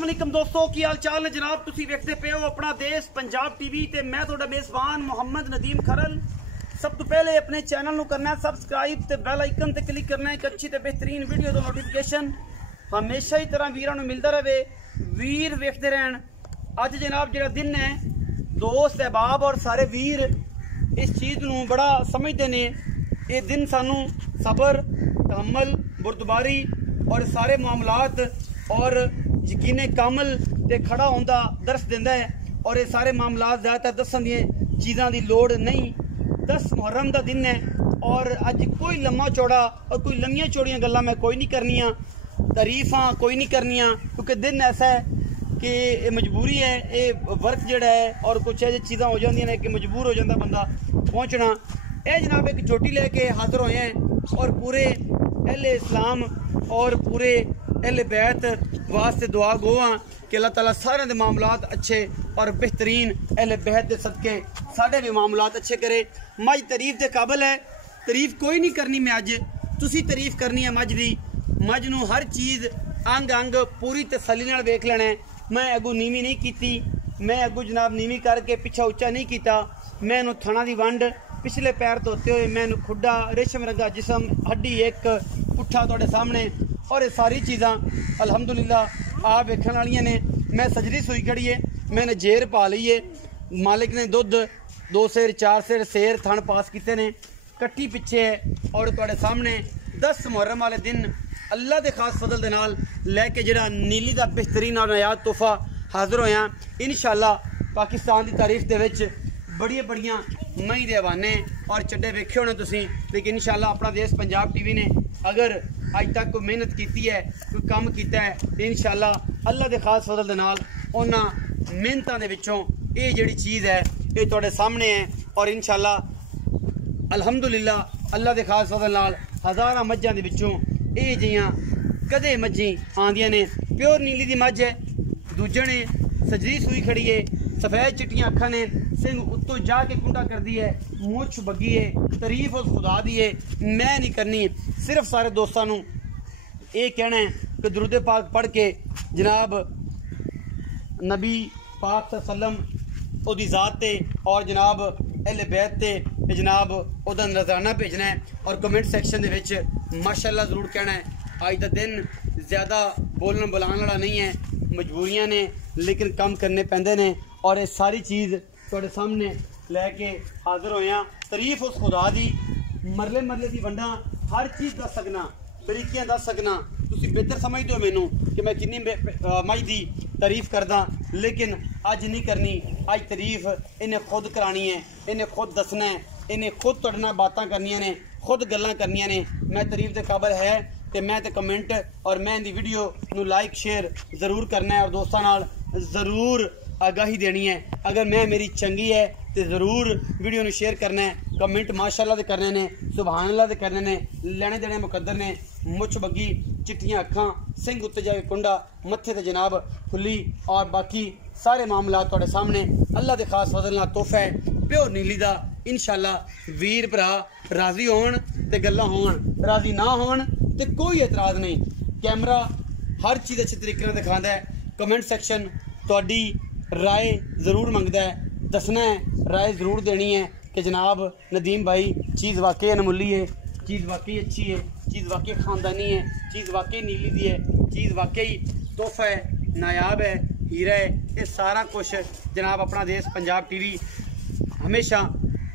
अस्सलाम वालेकुम दोस्तों, की हाल चाल है जनाब। तुसी वेखदे पे हो अपना देश पंजाब टीवी ते मैं तुहाडा मेज़बान मोहम्मद नदीम खरल। सब तो पहले अपने चैनल नू करना है सबसक्राइब ते बेल आइकन ते क्लिक करना है एक अच्छी ते बेहतरीन वीडियो दा नोटिफिकेशन हमेशा ही तरह वीरां नू मिलदा रहे। वीर वेखदे रहन। अज जनाब जिहड़ा दिन है, दोस्त अहबाब और सारे वीर इस चीज़ नू बड़ा समझते ने। ये दिन सानू सबर, तहम्मुल, बुर्दबारी और सारे मामलात और यकीने कामल ते खड़ा होंदा दर्स देंदा है। और ये सारे मामलात ज़्यादातर दसन दी चीज़ां दी लोड़ नहीं। 10 मुहर्रम का दिन है और अज कोई लम्मा चौड़ा और कोई लम्मियां चौड़ियां गल्लां मैं कोई नहीं करनियां, तारीफां कोई नहीं करनियां, क्योंकि दिन ऐसा है कि मजबूरी है। ये वर्क जड़ा है और कुछ ऐसी चीज़ां हो जाती हैं कि मजबूर हो जाता बंदा पहुँचना। यह जनाब एक चोटी लेके हाजिर होए हैं और पूरे अहले इस्लाम और पूरे अहले बैत वास्ते दुआ गो हाँ कि अल्लाह ताला सारे दे मामलात अच्छे और बेहतरीन अहले बैत दे सदके साढ़े भी मामलात अच्छे करे। मज तारीफ के काबिल है, तारीफ कोई नहीं करनी मैं अज, तुसी तारीफ करनी है मज दी। मज नू हर चीज़ अंग अंग पूरी तसल्ली नाल वेख लेना है। मैं अगू नीवी नहीं की, मैं अगू जनाब नीवी करके पिछा उच्चा नहीं किया। मैं इनू थणा दी वंड पिछले पैर धोते हुए मैं खुड्डा रेशम रंगा जिसम हड्डी एक पुट्ठा तुहाडे सामने और ये सारी चीज़ां अल्हम्दुलिल्लाह आप वेखण वालियां ने। मैं सजरी सूई खड़ी है, मैंने जेर पा ली है। मालिक ने दुध 2 सेर 4 सेर सेर थण पास किए ने, कट्टी पिछे है और तुहाडे सामने 10 मुहर्रम वाले दिन अल्लाह के खास फजल दे नाल लैके जिहड़ा नीली का बेहतरीन और नायाब तोहफा हाजिर होया। इंशाअल्लाह पाकिस्तान की तारीफ दे विच बड़िया बड़िया मई दे हवाने और चड्डे वेखे होने तुसीं, लेकिन इंशाअल्लाह अपना देश पंजाब टीवी ने अगर अज तक कोई मेहनत की है, कोई काम किया है, तो इंशाअल्लाह अल्लाह के खास फजल दे नाल उन्हां मेहनतां दे विचों ये जिहड़ी चीज़ है ये तुहाडे सामने है। और इंशाअल्लाह अल्हम्दुलिल्लाह अल्लाह के खास फजल नाल हज़ारां मज्जां दे विचों ये जिहियां कदे मज्जी आंदियां ने। प्योर नीली दी मज्ज है, दूजे ने सजरी सूई खड़ी है, सफेद चिट्टियां अखां ने, सिंह उत्तों जाके कुंडा कर दी है, मुछ बगी है, तारीफ उस खुदा दी है। मैं नहीं करनी, सिर्फ सारे दोस्तों नू ये कहना है कि दुरूद पाक पढ़ के जनाब नबी पाक सल्लम ओदी ज़ात ते और जनाब अहले बैत ते जनाब ओदा नजराना भेजना है और कमेंट सेक्शन दे विच माशाअल्लाह ज़रूर कहना है। अज दा दिन ज़्यादा बोलन बुलाने वाला नहीं है, मजबूरियां ने लेकिन काम करने पैंदे ने और ये सारी चीज़ तुहाडे सामने लैके हाजिर होया। तारीफ उस खुदा दी, मरले मरले दी वंडा हर चीज़ दस सकना, बरीकियां दस सकना। तुसी बेहतर समझदे हो मैनू कि मैं किन्नी मज दी तारीफ करदा, लेकिन अज नहीं करनी। अज तारीफ इन्हें खुद करानी है, इन्हें खुद दसना है, इन्हें खुद तुहाडे नाल बातां करनियां ने, खुद गल्लां करनियां ने। मैं तारीफ के काबिल है तो मैं तो कमेंट और मैं इनकी वीडियो नू लाइक शेयर ज़रूर करना है और दोस्तों नाल ज़रूर आगाही देनी है। अगर मैं मेरी चंगी है तो ज़रूर वीडियो नू शेयर करना है, कमेंट माशाअल्लाह दे करने ने, सुभान अल्लाह दे करने ने, लेने देने मुकद्दर ने। मुछ बगी, चिट्ठियां अखां, सिंह उत्ते जाके कुंडा, मत्थे ते जनाब खुली और बाकी सारे मामला तुहाडे सामने अल्लाह दे खास फजल नाल तोहफा है प्योर नीली दा। इंशाअल्लाह वीर भरा राजी होण ते गल्लां होण, राजी ना होण ते कोई एतराज़ नहीं। कैमरा हर चीज़ अच्छे तरीके नाल दिखांदा है। कमेंट सेक्शन तुहाडी राय ज़रूर मंगदा है, दसना है, राय ज़रूर देनी है कि जनाब नदीम भाई चीज़ वाकई अनमुल्ली है, चीज़ वाकई अच्छी है, चीज़ वाकई ख़ानदानी है, चीज़ वाकई नीली दी है, चीज़ वाकई तोहफा है, नायाब है, हीरा है। ये सारा कुछ जनाब अपना देश पंजाब टीवी हमेशा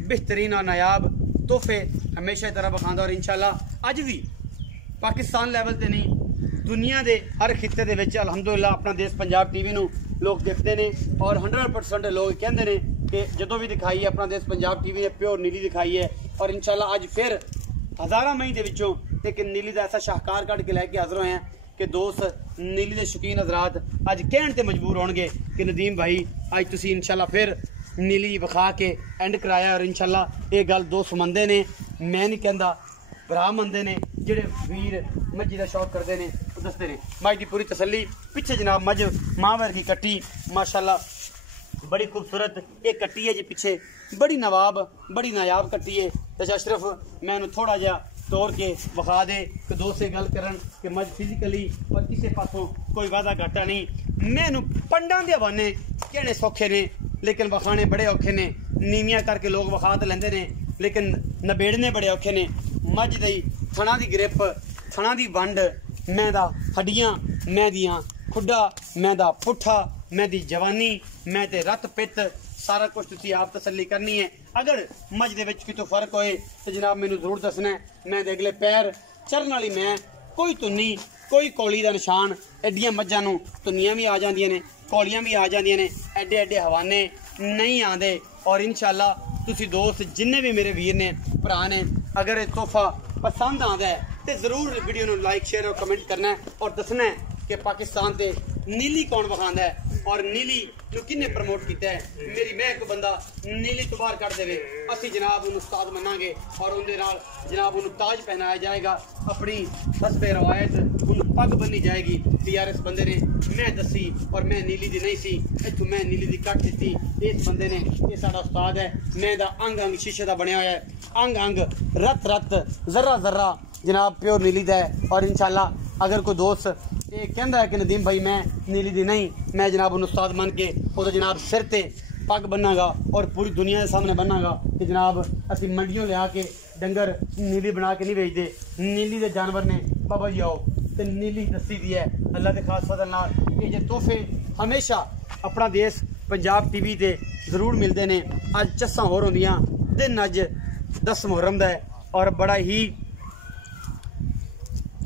बेहतरीन और नायाब तोहफे हमेशा तरह बखांदा। और इंशाअल्लाह अज भी पाकिस्तान लैवल ते नहीं, दुनिया के हर खिते दे विच अल्हम्दुलिल्लाह अपना देश पंजाब टीवी नू लोग देखते हैं और 100% लोग कहते हैं कि जदों भी दिखाई है अपना देश पंजाब टीवी ने प्योर नीली दिखाई है। और इंशाअल्लाह अज फिर हज़ारां मई दे विचों एक नीली का ऐसा शाहकार कट के लैके हाजिर होए हैं कि दोस्त नीली के शौकीन हजरात अज कहण ते मजबूर होणगे कि नदीम भाई अज तुसीं इंशाअल्लाह फिर नीली विखा के एंड कराया। और इंशाअल्लाह ये गल दोस्त मनते ने, मैं नहीं कहता, भरा मनते ने जेडे वीर मज्जी का शौक करते हैं दसते हैं। मज की पूरी तसल्ली पिछे जनाब मज मां वर्गी कट्टी माशाअल्लाह बड़ी खूबसूरत एक कट्टी है जी, पिछे बड़ी नवाब बड़ी नायाब कट्टी है। तो अशरफ मैं थोड़ा जहा ਤੋੜ ਕੇ ਵਿਖਾ ਦੇ ਕਿ ਦੋਸਤ से गल करन कि मज फिजिकली और किसी पासों कोई वादा घाटा नहीं। मैनू पंडां दे हवाने कहने सौखे ने लेकिन विखाने बड़े औखे ने। नीवियां करके लोग विखा तो लेंदे ने लेकिन नबेड़ने बड़े औखे ने। मज दी थणा दी ग्रिप, थणा दी वंड, मैं दा हड्डियां, मैं दियां खुड्डा, मैं दा पुट्ठा, मैं दी जवानी, मैं ते रत पित, सारा कुछ तुसी आप तसल्ली करनी है। अगर मज दे विच कितों फर्क होए तो जनाब मैनू जरूर दसना है। मैं दे अगले पैर चरण वाली मैं कोई तुन्नी कोई कौली का निशान। एडियां मज्जां नूं तुन्नियां भी आ जांदियां ने, कौलियां भी आ जांदियां ने, एडे एडे हवाने नहीं आंदे। और इंशाअल्लाह तुसी दोस्त जिन्ने भी मेरे वीर ने भरा ने अगर ये तोहफा पसंद आंदा है तो जरूर वीडियो नूं लाइक शेयर और कमेंट करना है और दसना है कि पाकिस्तान ते नीली कौन विखांदा है और नीली नूं किन्ने प्रमोट कीता है। मेरी महक बंदा नीली तो बाहर कढ़ देवे असीं जनाब उन्हें उस्ताद मनांगे और उनके नाल जनाब उन्हें ताज पहनाया जाएगा। अपनी हस्बे रवायत उन्हें पग बनी जाएगी कि यार इस बंदे ने मैं दसी और मैं नीली दी नहीं सी, इत्थों मैं नीली दी कट दी, इस बंदे ने ये साडा उस्ताद है। मैं दा अंग अंग शीशे का बनया है, अंग अंग रत रत जर्रा जर्रा जनाब प्योर नीली दा है। और इंशाअल्लाह अगर कोई दोस्त ये कहता है कि नदीम भाई मैं नीली दी नहीं, मैं जनाब उन्हें उस्ताद मन के वो जनाब सिर ते पग बनागा और पूरी दुनिया के सामने बनागा कि जनाब असी मंडियों लिया के डंगर नीली बना के नहीं बेचते। नीली के जानवर ने बाबा जी आओ तो नीली दसी दी है अल्लाह के खास फजल नाल। ये जो तोहफे हमेशा अपना देश पंजाब टीवी ते जरूर मिलते हैं। अज चस्सा होर होंदियां, दिन अज 10 मुहर्रम दा है और बड़ा ही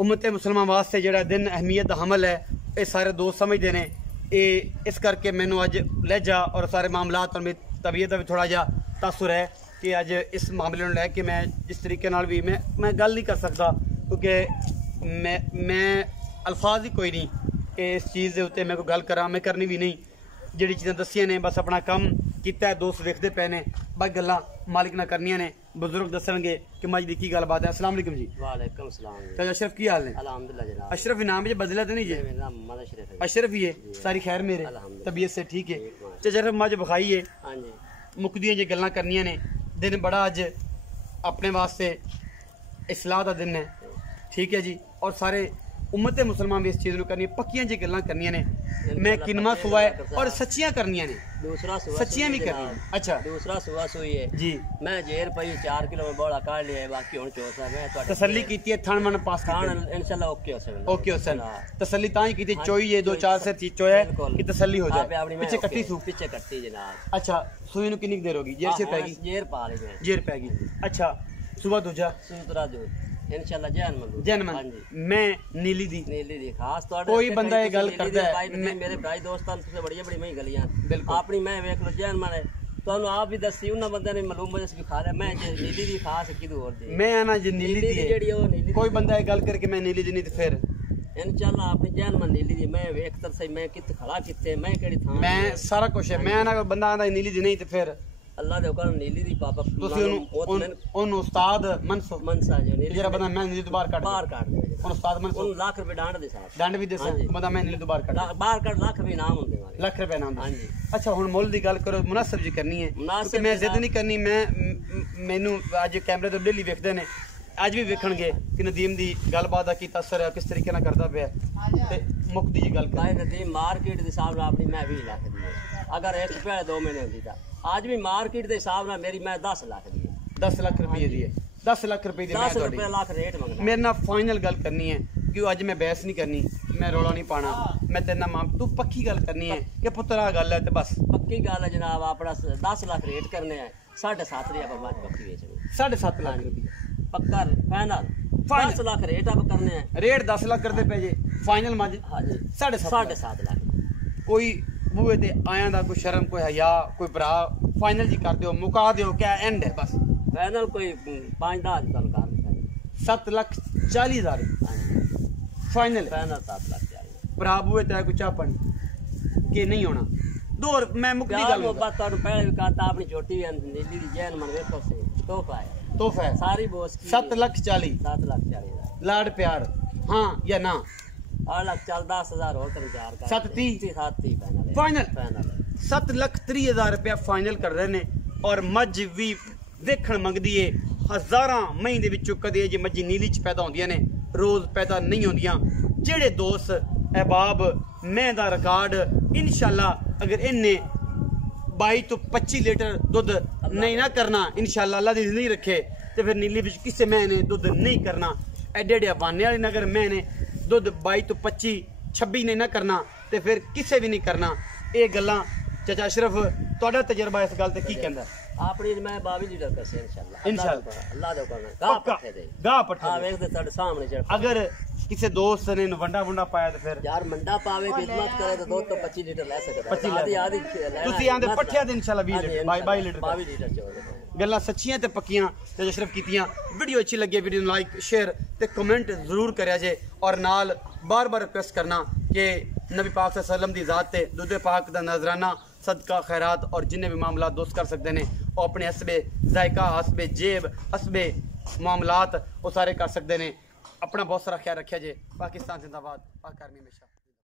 उम्मत मुसलमान वास्ते जिहड़ा दिन अहमियत दा हमल है ये सारे दोस्त समझते हैं। ये इस करके मैनू अज लहजा और सारे मामलात और मेरी तबीयत का भी थोड़ा जहा तासुर है कि अज इस मामले को लैके मैं जिस तरीके नाल भी मैं गल नहीं कर सकता क्योंकि मैं अल्फाज ही कोई नहीं कि इस चीज़ के उत्ते मैं कोई गल करा। मैं करनी भी नहीं, जिहड़ी चीज़ां दसियां ने बस अपना कम कीता है, दोस्त वेखदे पे ने, बाकी गल्लां मालिक ने करनियां ने। बुजुर्ग दसणगे कि मज दी की गलबात है। अस्सलाम वालेकुम जी। वालेकुम सलाम। चाचा अशरफ की हाल है? अल्हम्दुलिल्लाह जनाब। अशरफ इनाम जे बदला तो नहीं जी? मेरा नाम मोहम्मद अशरफ है। अशरफ ही है, सारी खैर मेरे, तबीयत से ठीक है। चाचा मज बखाई है, हां जी, मुकदियां जे गल्लां करनियां ने। दिन बड़ा अज अपने वास्ते इस्लाह दा दिन है, ठीक है जी। और सारे उम्मत मुसलमान भी इस चीज़ करनी है, पक्कियां जी गल्लां करनियां ने। मैं किनमा सुबह है और सच्चियां करनियां ने, दूसरा सुबह सच्चियां भी करनी है। अच्छा, दूसरा सुबह सुई है जी। मैं जेर पई 4 किलो में बड़ा काट लिया है, बाकी हुन चौथा मैं तसल्ली कीती है, थन मन पास खान इंशाल्लाह ओके होसन। ओके होसन तसल्ली ताई कीती, चोई है 2-4 से चोया है कि तसल्ली हो जाए। पीछे कट्टी सू, पीछे कट्टी जनाब। अच्छा, सुई नु कितनी देर होगी? जेर से पैगी, जेर पा ली मैं, जेर पैगी। अच्छा, सुबह दूजा दूसरा जो इंशाल्लाह जैनमन मैं नीली दी खास तौर कोई बंदा ये गल करदा है मेरे भाई दोस्तां तुसे बड़ी बड़ी मैं गलियां बिल्कुल अपनी मैं वेख लो जैनमन है ਤੁਹਾਨੂੰ ਆਪ ਵੀ ਦੱਸੀ ਉਹਨਾਂ ਬੰਦਿਆਂ ਨੇ ਮਾਲੂਮ ਹੈ ਅਸੀਂ ਖਾ ਲਿਆ। ਮੈਂ ਨੀਲੀ ਦੀ ਖਾਸ ਕਿਦੋਂ ਹੋਰ ਦੀ ਮੈਂ ਨਾ ਜੇ ਨੀਲੀ ਦੀ ਜਿਹੜੀ ਉਹ ਨੀਲੀ ਕੋਈ ਬੰਦਾ ਇਹ ਗੱਲ ਕਰਕੇ ਮੈਂ ਨੀਲੀ ਦੀ ਨਹੀਂ ਤੇ ਫਿਰ इंशाल्लाह अपनी जैनमन नीली दी मैं वेख तर सही मैं कित खड़ा किथे मैं केड़ी थां मैं सारा कुछ है। मैं ना बंदा आंदा नीली दी नहीं ते फिर अल्लाह दे हुक्म नीली दी पापा ਤੁਸੀਂ ਉਹਨੂੰ ਉਸਤਾਦ मनसा जो नीली ਜਿਹੜਾ ਬੰਦਾ ਮੈਂ ਨੀਲੀ ਤੋਂ ਬਾਹਰ बाहर काट दे ਉਹਨੂੰ ਉਸਤਾਦ ਮਨਸੂ ਉਹਨੂੰ ਲੱਖ ਰੁਪਏ ਡਾਂਡ ਦੇ ਸਾਥ ਡੰਡ ਵੀ ਦੇ ਸਕ ਬੰਦਾ ਮੈਂ ਨੀਲੀ ਤੋਂ ਬਾਹਰ ਕੱਢ बाहर काट ਲੱਖ ਵੀ ਇਨਾਮ ਹੁੰਦੇ ਵਾਲੇ ਲੱਖ ਰੁਪਏ ਨਾਮ हां जी। अच्छा हुण मुल दी गल करो मुनासिब जी करनी है क्योंकि मैं जिद नहीं करनी। मैं मैनू अज कैमरे तो डेली वेखदे ने अज भी वेखणगे कि नदीम दी गलबात दा की असर है, किस तरीके नाल करदा पिया ते मुक्ति जी गल कर। भाई नदीम मार्केट दे हिसाब नाल अपनी मैं 20 लाख दी है, अगर एक रुपया 2 महीने होंदी था आज भी मार्केट दे हिसाब नाल मेरी मैं 10 लाख दी है। 10 लाख रुपये दी है, 10 लाख रुपये दी। 10 रुपये लाख रेट मंगना मेरे नाल फाइनल गल करनी है कि अज मैं बहस नहीं करनी, मैं रौला नहीं पाना, मैं तेरे नाल मां तू पक्की गल करनी है कि पुत्तर आ गल है ते बस पक्की गल है जनाब। अपना 10 लाख रेट करने हैं 7.5 रुपया पर मज पक्की बेचनी 7.5 लाख रुपये पक्का फाइनल 10 लाख रेट अब करने हैं। रेट 10 लाख करते पे जे फाइनल मज हां जी 7.5 लाख। कोई बूहे ते आया दा कोई शर्म कोई हया कोई भरा फाइनल जी कर दियो मुका दियो क्या एंड है बस फाइनल कोई 5-10 तन कर 7,40,000 फाइनल फाइनल 7 लाख 40 भरा बूहे ते कोई चापन के नहीं होना दो मैं मुक्ति गल मोहब्बत तानु पहले भी कहता अपनी छोटी नीली दी जैन मन वेखो से तोहफा है तोहफा है सारी बोस की 7,40,000 7 लाख 40 लाड प्यार हां या ना 8 लाख चल 10,000 और कर 4 का 730 फाइनल फाइनल 7,30,000 रुपया फाइनल कर रहे ने और मज भी देखण मंगदी है ਹਜ਼ਾਰਾਂ ਮਹੀਂ ਦੇ ਵਿੱਚੋਂ ਕਦੇ ਜੇ ਮੱਝੀ ਨੀਲੀ ਚ ਪੈਦਾ ਹੁੰਦੀਆਂ ਨੇ, ਰੋਜ਼ ਪੈਦਾ ਨਹੀਂ ਹੁੰਦੀਆਂ। ਜਿਹੜੇ ਦੋਸਤ ਅਹਿਬਾਬ ਮੈਂ ਦਾ ਰਿਕਾਰਡ ਇਨਸ਼ਾਅੱਲਾ ਅਗਰ ਇਹਨੇ 22 ਤੋਂ 25 ਲੀਟਰ ਦੁੱਧ ਨਹੀਂ ਨਾ ਕਰਨਾ, ਇਨਸ਼ਾਅੱਲਾ ਅੱਲਾ ਦੀ ਜ਼ਿੰਦਗੀ ਰੱਖੇ, ਤੇ ਫਿਰ ਨੀਲੀ ਵਿੱਚ ਕਿਸੇ ਮੈਂ ਨੇ ਦੁੱਧ ਨਹੀਂ ਕਰਨਾ। ਐਡੇ ਐਡੇ ਹਵਾਨੇ ਵਾਲੀ ਨਗਰ ਮੈਂ ਨੇ ਦੁੱਧ 22 ਤੋਂ 25 26 ਨਹੀਂ ਨਾ ਕਰਨਾ, ਤੇ ਫਿਰ ਕਿਸੇ ਵੀ ਨਹੀਂ ਕਰਨਾ। ਇਹ ਗੱਲਾਂ ਚਾਚਾ ਅਸ਼ਰਫ ਤੁਹਾਡਾ ਤਜਰਬਾ ਇਸ ਗੱਲ ਤੇ ਕੀ ਕਹਿੰਦਾ? ਆਪਣੀ ਮੈਂ 22 ਲੀਟਰ ਕਸੇ ਇਨਸ਼ਾਅੱਲਾ ਅੱਲਾਹ ਦਾ ਕਰਨਾ ਗਾਹ ਪੱਠੇ ਦੇ ਗਾਹ ਪੱਠੇ ਆ ਵੇਖਦੇ ਤੁਹਾਡੇ ਸਾਹਮਣੇ ਚੜ। ਅਗਰ ਕਿਸੇ ਦੋਸਤ ਨੇ ਵੰਡਾ ਵੁੰਡਾ ਪਾਇਆ ਤੇ ਫਿਰ ਯਾਰ ਮੰਡਾ ਪਾਵੇ ਖਿਦਮਤ ਕਰੇ ਤਾਂ 2 ਤੋਂ 25 ਲੀਟਰ ਲੈ ਸਕਦਾ। 25 ਆਦੀ ਤੁਸੀਂ ਆਂਦੇ ਪੱਠਿਆਂ ਦੇ ਇਨਸ਼ਾਅੱਲਾ 20 ਲੀਟਰ 22 ਲੀਟਰ 22 ਲੀਟਰ ਚੋਦੇ ਗੱਲਾਂ ਸੱਚੀਆਂ ਤੇ ਪੱਕੀਆਂ ਤੇ ਅਸ਼ਰਫ ਕੀਤੀਆਂ। ਵੀਡੀਓ ਅੱਛੀ ਲੱਗੇ ਵੀਡੀਓ ਨੂੰ ਲਾਈਕ ਸ਼ੇਅਰ ਤੇ ਕਮੈਂਟ ਜ਼ਰੂਰ ਕਰਿਆ ਜੇ, ਔਰ ਨਾਲ ਬਾਰ-ਬਾਰ ਰਿਕਵੈਸਟ ਕਰਨਾ ਕਿ नबी पाक सल्लल्लाहु अलैहि वसल्लम दी ज़ात ते दुध पाक दा नजराना सदका खैरात और जिन्ने भी मामला दोस्त कर सकते हैं वो अपने हसबे जायका हसबे जेब हसबे मामलात वो सारे कर सकते हैं। अपना बहुत सारा ख्याल रखिया जे। पाकिस्तान जिंदाबाद, पाक आर्मी हमेशा।